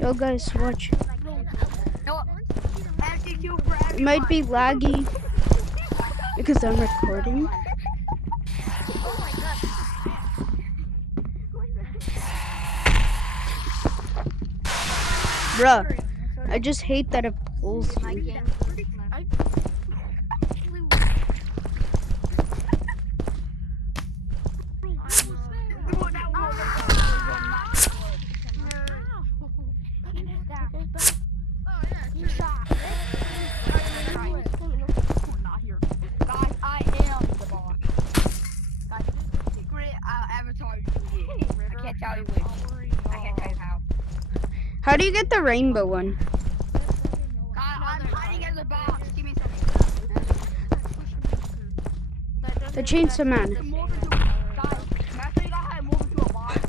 Yo guys, watch. No, SDQ for everyone. It might be laggy because I'm recording. Oh my god. Bruh, I just hate that it pulls My me. game. Guys, I am the boss. Guys, this is a secret avatar you can get. I can't tell you which. I can't tell you how. How do you get the rainbow one? I'm hiding in the box. Give me something. The Chainsaw Man. Guys, can I tell you guys how I move into a box?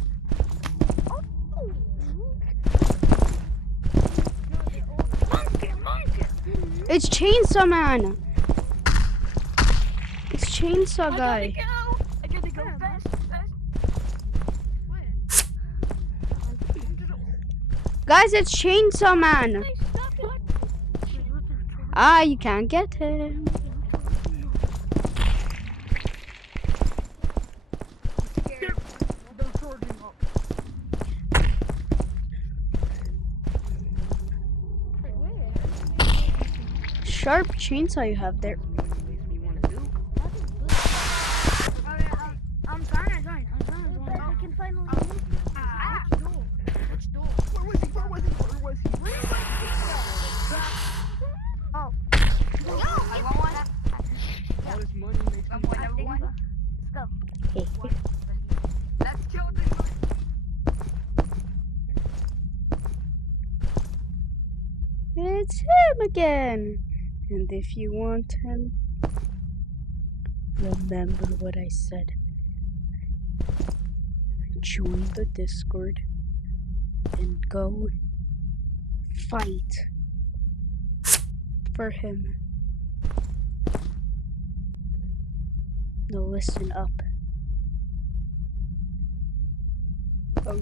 It's Chainsaw Man. It's Chainsaw Guy. I get to go fast. Guys, it's Chainsaw Man. Ah, you can't get him. Sharp chainsaw you have there. I'm trying. I can finally move. Which door? Where was he? Oh. I want one. All this money makes me 1.1. Let's go. Let's kill this. It's him again. And if you want him, remember what I said. Join the Discord and go fight for him. Now listen up. Oh